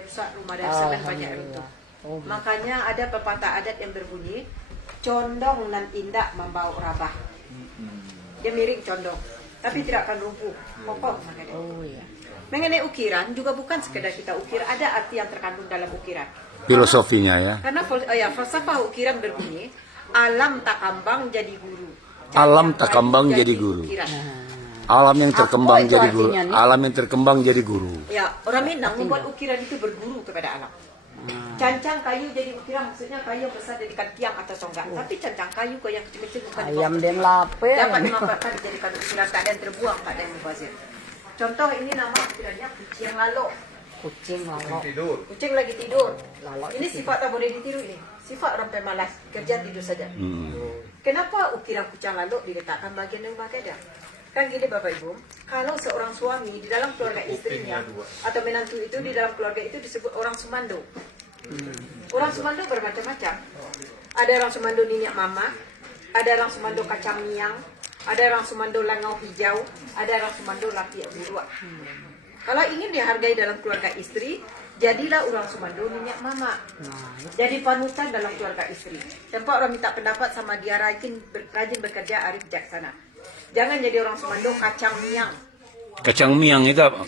rusak rumah dan semen banyak runtuh. Makanya ada pepatah adat yang berbunyi, condong nan indak membawa rabah. Dia miring condong, tapi tidak akan lumpuh, kokoh makanya. Mengenai ukiran juga bukan sekedar kita ukir, ada arti yang terkandung dalam ukiran. Filosofinya ya. Karena falsafah ukiran berbunyi, alam tak kambang jadi guru. Alam tak kambang jadi guru. Ukiran. Alam yang terkembang itu jadi guru. artinya nih? Alam yang terkembang jadi guru. Ya, orang Minang membuat ukiran itu berguru kepada alam. Cancang kayu jadi ukiran, maksudnya kayu besar jadikan tiang atau tonggak. Tapi cancang kayu kok yang kecil-kecil bukan Ayam dibawa. dan lape. Dapat dimanfaatkan dijadikan ukiran, tak ada yang terbuang, tak ada yang mubazir. Contoh ini nama ukirannya kucing lalo. Kucing lalu. Kucing lagi tidur. Lalo Ini sifat tak boleh ditiru ini. Sifat orang pemalas, kerja tidur saja. Kenapa ukiran kucing lalu diletakkan bagian yang berbeda? Kan gini Bapak Ibu, kalau seorang suami di dalam keluarga istrinya atau menantu itu di dalam keluarga itu disebut orang sumando. Orang sumando bermacam-macam. Ada orang sumando minyak mama, ada orang sumando kacang miang, ada orang sumando langau hijau, ada orang sumando lapiak buruak. Kalau ingin dihargai dalam keluarga istri, jadilah orang sumando minyak mama. Jadi panutan dalam keluarga istri. Tempat orang minta pendapat sama dia rajin bekerja, arif bijaksana. Jangan jadi orang Sumando kacang miang. Kacang miang itu apa?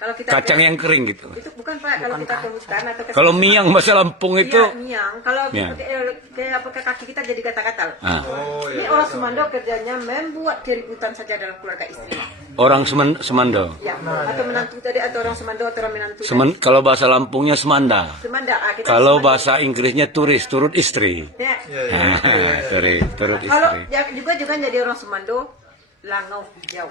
Kalau kita Kacang yang kering gitu. itu bukan Pak, kalau kita ke hutan atau ke Kalau miang bahasa Lampung itu Iya, miang. Kalau Miang. kayak apa ke kaki kita jadi kata-kata. ah, Ini orang Sumando kerjanya membuat keributan saja dalam keluarga istri. orang semando. Ya, atau menantu tadi atau orang Sumando atau orang menantu. Kalau bahasa Lampungnya semanda. Semanda. Kita Kalau Sumando. bahasa Inggrisnya turis, turut istri. Ya. Turut Kalau istri. ya, juga jadi orang Sumando langau hijau.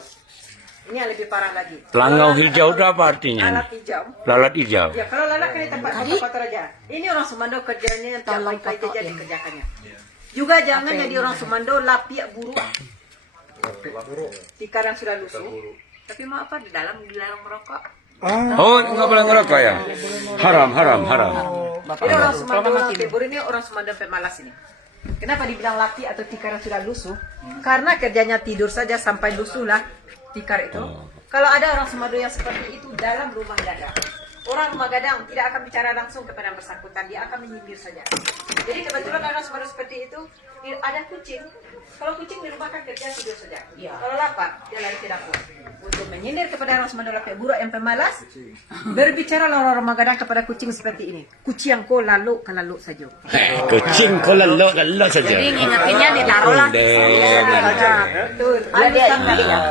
Ini yang lebih parah lagi. Langau Kalau hijau lalat- itu apa artinya? Lalat hijau. Lalat hijau. Ya, kalau lalat kan di tempat kotor aja. Ini orang Sumando kerjanya yang tiap hari kerja dikerjakannya. Juga jangan jadi orang Sumando lapiak buruk. Sekarang sudah lusuh. Tapi mau apa di dalam dilarang merokok. Oh, nggak boleh ngerokok ya? Haram. Jadi orang Sumando lapiak buruk ini orang Sumando pemalas ini. Kenapa dibilang laki atau tikar yang sudah lusuh? Karena kerjanya tidur saja sampai lusuh lah tikar itu. Kalau ada orang Sumando yang seperti itu dalam rumah gadang, orang rumah gadang tidak akan bicara langsung kepada yang bersangkutan, dia akan menyindir saja. Jadi kebetulan orang Sumando seperti itu, ada kucing. Kalau kucing di rumah kan kerja tidur saja. Kalau lapar, dia lari ke dapur. Untuk menyindir kepada orang Sumando lapiak buruk yang pemalas, berbicara orang rumah gadang kepada kucing seperti ini. Kucing kau lalu ke lalu saja. Kucing kau lelok saja. Jadi ngingetinnya ditaruh lah. Betul.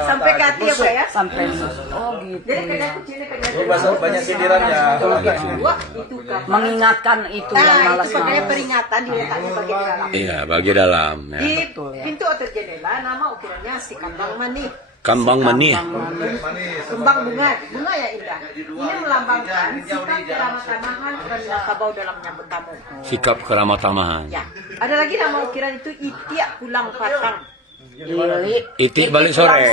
Sampai ke hati apa ya? Sampai oh gitu. Jadi kadang kucingnya kadang banyak sindirannya. itu kan. Mengingatkan itu yang Nah, itu malas sebagai peringatan diletakkan bagian dalam. Iya, bagi dalam. Ya. Di pintu atau jendela nama ukirannya si kambang manih. Kambang manih. Kembang bunga yang indah. Ini melambangkan sikap keramah tamahan dan kabau dalam menyambut tamu. Sikap keramah tamahan. Ya. Ada lagi nama ukiran itu itiak pulang patang. Ili. Itik balik sore.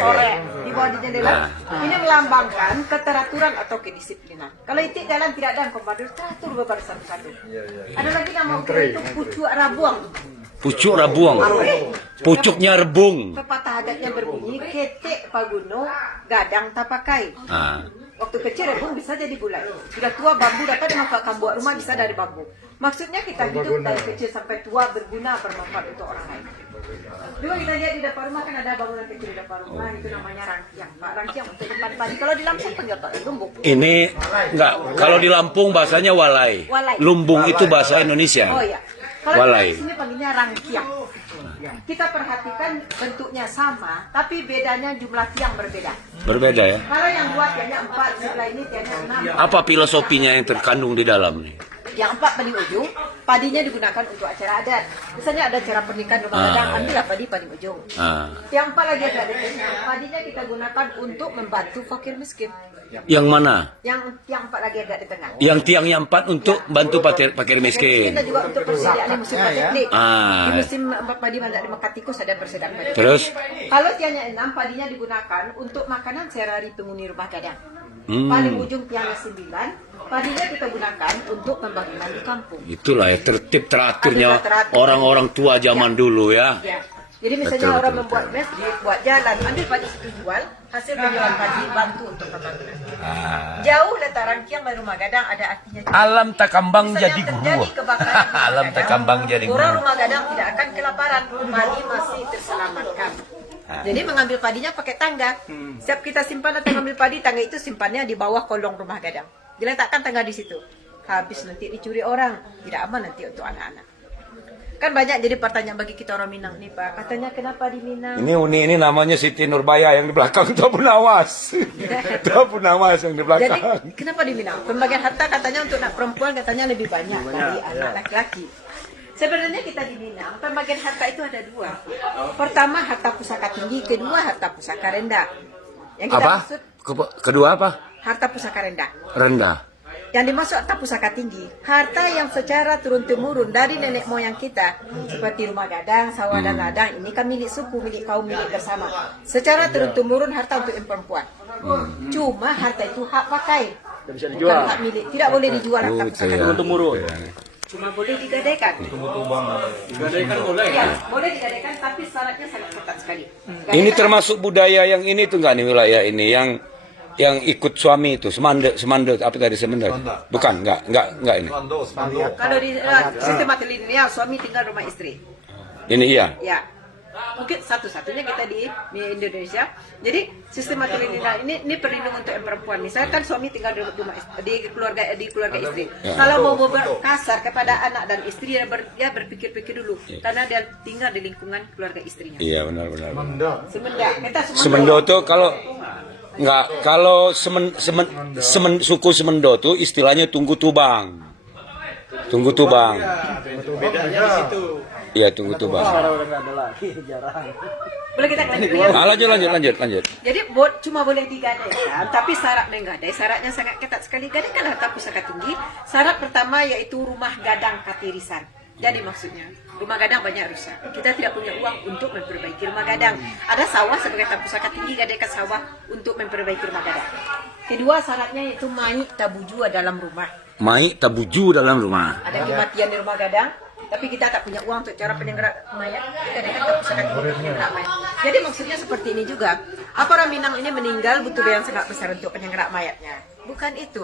Di bawah di jendela. Ini melambangkan keteraturan atau kedisiplinan. Kalau itik jalan tidak ada komando teratur berbaris satu-satu. Ada lagi nama ukiran itu pucuk rabuang. Pucuk rabuang. Pucuknya rebung. Pepatah adatnya berbunyi ketek paguno gadang tak pakai. Ah. Waktu kecil rebung bisa jadi bulat. Sudah tua bambu dapat dimanfaatkan buat rumah bisa dari bambu. Maksudnya kita hidup dari kecil sampai tua berguna bermanfaat untuk orang lain. Juga kita lihat di depan rumah kan ada bangunan kecil di depan rumah itu namanya rangkiang. Pak rangkiang untuk tempat padi. Kalau di Lampung panggil Pak lumbung. Ini enggak, kalau di Lampung bahasanya walai. Walai. Lumbung itu bahasa Indonesia. Oh iya. Kalau Walai. di sini panggilnya rangkiang. Kita perhatikan bentuknya sama, tapi bedanya jumlah tiang berbeda. Berbeda ya. Kalau yang dua tiangnya 4, sebelah ini tiangnya 6. Apa filosofinya yang terkandung di dalam nih? Yang 4 paling ujung, padinya digunakan untuk acara adat. Misalnya ada acara pernikahan rumah gadang, ambillah padi paling ujung. Ah. Yang 4 lagi agak detailnya, padinya kita gunakan untuk membantu fakir miskin. Yang mana? Yang 4 lagi agak di tengah. Yang tiangnya 4 untuk bantu fakir miskin. Kita juga untuk persediaan di musim pateknik. Ah. Di musim padi banyak di makan tikus ada persediaan padi. Terus? Kalau tiangnya 6, padinya digunakan untuk makanan sehari-hari penghuni rumah gadang. Hmm. Paling ujung tiangnya 9, padinya kita gunakan untuk pembangunan di kampung. Itulah ya tertib teraturnya orang-orang tua zaman dulu ya. Ya. Jadi misalnya Betul, orang betul, membuat betul. masjid, buat jalan, ambil padi itu jual, hasil penjualan padi bantu untuk pembangunan. Ah. Jauh letak Rangkiang dari Rumah Gadang ada artinya juga. Alam tak kambang Misalnya jadi terjadi guru. kebakaran di Rumah Alam tak Gadang, kambang jadi orang guru. Rumah Gadang tidak akan kelaparan, padi masih terselamatkan. Jadi mengambil padinya pakai tangga. Setiap kita simpan atau mengambil padi, tangga itu simpannya di bawah kolong Rumah Gadang. Diletakkan tangga di situ. Habis nanti dicuri orang, tidak aman nanti untuk anak-anak. Kan banyak jadi pertanyaan bagi kita orang Minang nih Pak. Katanya kenapa di Minang? Ini Uni ini namanya Siti Nurbaya yang di belakang itu Abu Nawas. Itu Abu Nawas yang di Jadi belakang. kenapa di Minang? Pembagian harta katanya untuk anak perempuan katanya lebih banyak dari anak laki-laki. Sebenarnya kita di Minang pembagian harta itu ada dua. Pertama harta pusaka tinggi, kedua harta pusaka rendah. Yang kita Apa? maksud Kedua apa? harta pusaka rendah. Rendah. Yang dimaksud harta pusaka tinggi, harta yang secara turun-temurun dari nenek moyang kita, seperti rumah gadang, sawah dan ladang, ini kan milik suku, milik kaum, milik bersama. Secara turun-temurun harta untuk yang perempuan. Cuma harta itu hak pakai, bukan hak milik. Tidak boleh dijual harta pusaka tinggi. Cuma boleh digadaikan. Ya, boleh digadaikan, tapi syaratnya sangat ketat sekali. Ini termasuk budaya yang ini tuh nggak nih wilayah ini yang ikut suami itu semande apa tadi semende? Bukan, enggak ini. Kalau di sistem matrilineal suami tinggal rumah istri. Ini iya. Ya, mungkin satu-satunya kita di Indonesia. Jadi sistem matrilineal ini perlindungan untuk yang perempuan. Misalkan suami tinggal di rumah di keluarga istri. Kalau mau berkasar kepada anak dan istri dia berpikir-pikir dulu karena dia tinggal di lingkungan keluarga istrinya. Iya benar. Semendak. Kita Semendo tuh kalau suku Semendo tuh istilahnya tunggu tubang. Tunggu tubang. Bedanya di situ. Iya, tunggu tubang. boleh kita lanjut. Lanjut. Jadi cuma boleh digadaikan, tapi syarat menggadai syaratnya sangat ketat sekali. Gadaikan harta pusaka tinggi. Syarat pertama yaitu rumah gadang katirisan. Jadi maksudnya rumah gadang banyak rusak. Kita tidak punya uang untuk memperbaiki rumah gadang. Ada sawah sebagai harta pusaka tinggi, gadaikan sawah untuk memperbaiki rumah gadang. Kedua syaratnya yaitu mai tabujua dalam rumah. Mai tabuju dalam rumah. Ada kematian di rumah gadang, tapi kita tak punya uang untuk cara penyenggerak mayat. Gadaikan harta pusaka tinggi untuk penyenggerak mayat. Jadi maksudnya seperti ini juga. Apa orang Minang ini meninggal butuh biaya yang sangat besar untuk penyenggerak mayatnya. Bukan itu,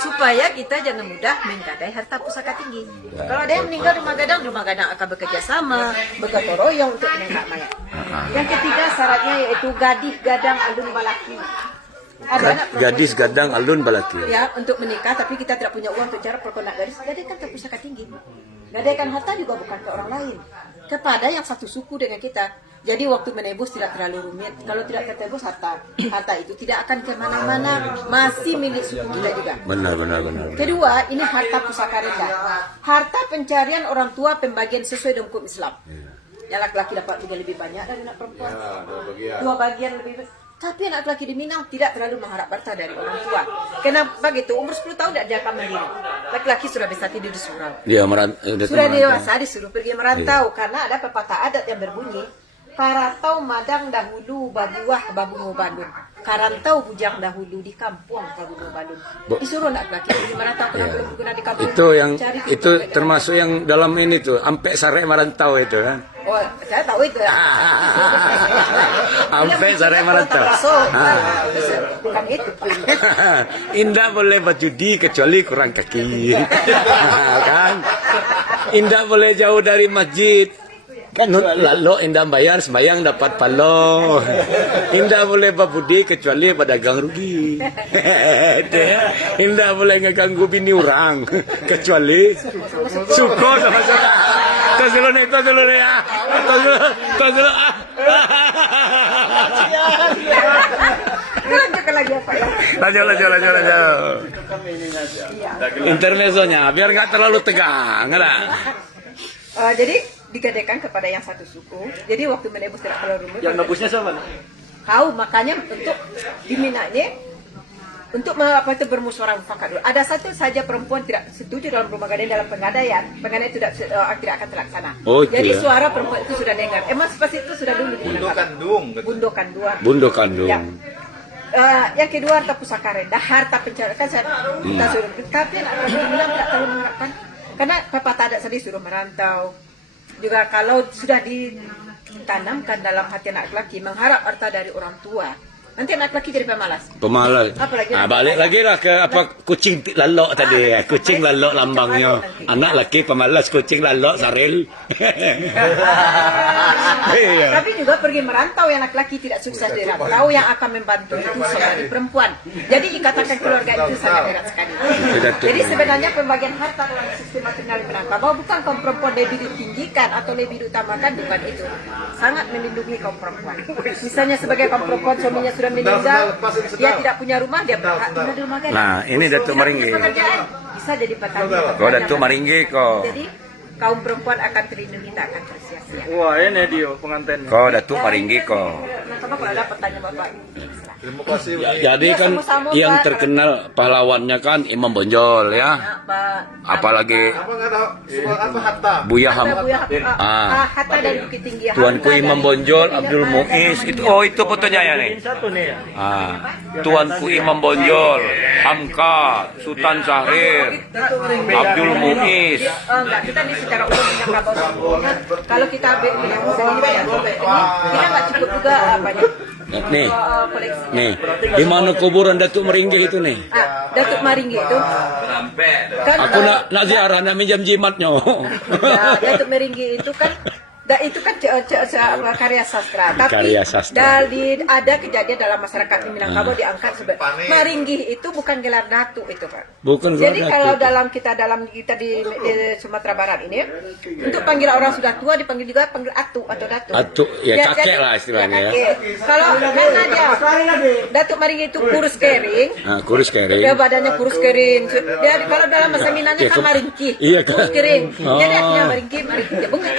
supaya kita jangan mudah menggadai harta pusaka tinggi. Kalau ada yang meninggal rumah gadang akan bekerja sama, bergotong royong untuk menyenggerak mayat. Yang ketiga syaratnya yaitu gadis gadang alun balaki. Ada anak perempuan Gadis gadang alun balaki. ya untuk menikah, tapi kita tidak punya uang untuk cara perkonak gadis. Gadaikan ke pusaka tinggi. Gadaikan harta juga bukan ke orang lain, kepada yang satu suku dengan kita. Jadi waktu menebus tidak terlalu rumit. Kalau tidak tertebus harta itu tidak akan kemana-mana, masih milik suku kita juga. Benar. Kedua, ini harta pusaka rendah. Harta pencarian orang tua pembagian sesuai dengan hukum Islam. Yang laki-laki dapat juga lebih banyak dari anak perempuan. Dua bagian lebih. Tapi anak laki di Minang tidak terlalu mengharap harta dari orang tua. Kenapa begitu? Umur 10 tahun tidak diakan mandiri. Laki-laki sudah bisa tidur di surau. Dia Sudah dewasa disuruh pergi merantau karena ada pepatah adat yang berbunyi Karantau madang dahulu babuah babu balun. Karantau bujang dahulu di kampung babu balun. Disuruh nak laki pergi merantau kenapa belum guna di kampung. Itu termasuk yang dalam ini tuh, ampe sare merantau itu kan. Oh, saya tahu itu. Ampe sare merantau. Bukan itu. Indah boleh berjudi kecuali kurang kaki. Kan? Indah boleh jauh dari masjid. Kan lalu indah bayar sembayang dapat palo. Indah boleh babudi kecuali pedagang rugi. Indah boleh ngeganggu bini orang kecuali suko sama saudara. Tos dulu ya. Lanjutkan lagi apa ya? Lanjut. Intermezzonya biar nggak terlalu tegang, lah. Jadi digadaikan kepada yang satu suku. Jadi waktu menebus tidak terlalu rumit. Yang nebusnya siapa? Kau makanya untuk diminanya untuk bermusyawarah mufakat dulu. Ada satu saja perempuan tidak setuju dalam rumah gadang dalam penggadaian itu tidak akan terlaksana. Oh, itu jadi ya. suara perempuan itu sudah dengar. Emansipasi itu sudah dulu digunakan. Bundo kandung. Ya. Yang kedua harta pusaka rendah, harta pencarian kan kita suruh. Tapi anak bilang tidak terlalu mengharapkan karena pepatah adat tadi suruh merantau. Juga kalau sudah tanamkan dalam hati anak laki mengharap harta dari orang tua, nanti anak laki jadi pemalas. Pemalas. Apalagi Balik lagi lah ke apa kucing lalok tadi. Kucing lalok lambangnya. Anak laki pemalas, kucing lalok saril. Iya. Tapi juga pergi merantau yang laki-laki tidak sukses di rantau yang akan membantu itu saudari perempuan. Jadi ikatan keluarga itu sangat erat sekali. Jadi sebenarnya pembagian harta dalam sistem matrimonial di Minangkabau bukan kaum perempuan lebih ditinggikan atau lebih diutamakan, bukan itu. Sangat melindungi kaum perempuan. Misalnya sebagai kaum perempuan suaminya sudah meninggal, dia tidak punya rumah, dia berhak tinggal di rumah gadang. Nah, ini Datuk Maringgi. Bisa jadi petani. Kau Datuk Maringgi kau. Jadi kaum perempuan akan terlindungi, tak akan tersia-sia. Wah, ini dia pengantinnya. Kau Datuk Maringgi kau. Nah, coba kalau ada pertanyaan Bapak. Terima kasih. Jadi kan yang terkenal pahlawannya kan Imam Bonjol ya. Apalagi Apa nggak ada soal apa hatta? Buya Ham. Hatta dari Bukit Tinggi. Tuanku Imam Bonjol, Abdul Muiz itu. Oh, itu fotonya ya nih. Satu nih ya. Tuanku Imam Bonjol, Hamka, Sultan Syahrir, Abdul Muiz. Enggak, kita nih secara umum Minangkabau semuanya. Kalau kita bilang sendiri ya, kita nggak cukup juga apanya. Nih, Koleksi. nih. Di mana kuburan Datuk Maringgi itu nih? Datuk Maringgi itu kan Aku nak ziarah, nak minjam jimatnya. Datuk Maringgi itu kan itu kan karya sastra. Tapi Karya sastra. ada kejadian dalam masyarakat di Minangkabau diangkat sebagai Maringgi itu bukan gelar datuk itu, Pak. Bukan Jadi gelar kalau datuk. dalam kita di Sumatera Barat ini untuk panggil orang sudah tua dipanggil juga panggil atu atau datuk. Atu, ya kakek jadi- lah istilahnya ya. kakek. Kalau karena dia Datuk Maringgi itu kurus kering, Nah, kurus kering. dia badannya kurus kering. Dia kalau dalam bahasa Minangnya kan maringki, Iya, kan? kurus kering. Jadi Oh. artinya maringki dia bengkak.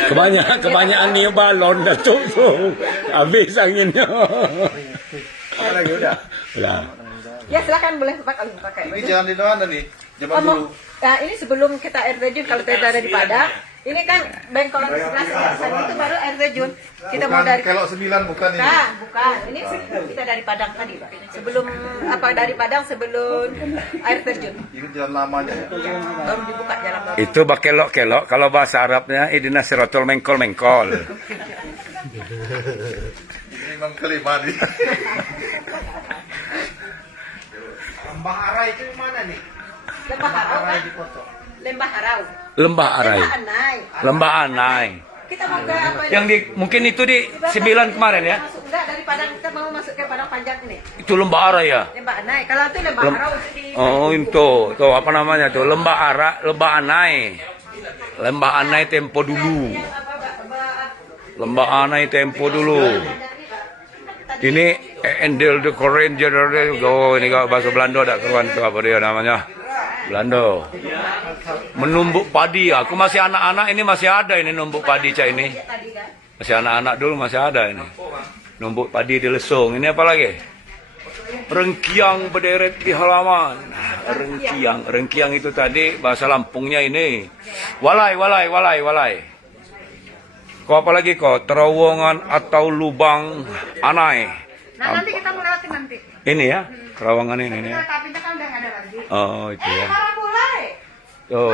Kebanyakan nih balon Datuk tuh. Habis anginnya. Apa lagi udah? Udah. Ya silakan boleh pakai. Ini jangan di mana nih? Jaman dulu. Nah, ini sebelum kita air terjun, kalau kita ada di Padang, ini kan bengkolan di sebelah sana itu baru air terjun. Kita mau dari Kelok 9 bukan ini. bukan. Ini kita dari Padang tadi, Pak. Sebelum dari Padang sebelum air terjun. Ini jalan lamanya ya. Baru dibuka jalan baru. Itu bakelok-kelok, kalau bahasa Arabnya idina sirotol mengkol-mengkol. Ini memang kelima nih. Mbah Ara itu mana nih? Lembah Harau, Pak. Lembah Harau. Lembah Arai. Lembah Anai. Lembah Anai. Kita mau ke apa ini? Yang mungkin itu di 9 kemarin ya. Masuk enggak dari Padang, kita mau masuk ke Padang Panjang ini. Itu Lembah Arai ya. Lembah Anai. Kalau itu Lembah Harau itu di Oh, itu. Tuh apa namanya tuh? Lembah Anai. Lembah Anai tempo dulu. Lembah Anai tempo dulu. Ini Endel de Koren General. Oh, ini kalau bahasa Belanda ada keruan tuh apa dia namanya? Belanda. Menumbuk padi. Aku masih anak-anak ini masih ada ini numbuk padi cak ini. Masih anak-anak dulu masih ada ini. Numbuk padi di lesung. Ini apa lagi? Rengkiang berderet di halaman. Rengkiang itu tadi bahasa Lampungnya ini. Walai. Kau apa lagi kau? Terowongan atau lubang anai. Nah, nanti kita mau lewatin nanti. Ini ya, terowongan ini ya. Tapi kan udah ada lagi. Oh, itu ya. Para mulai. Oh.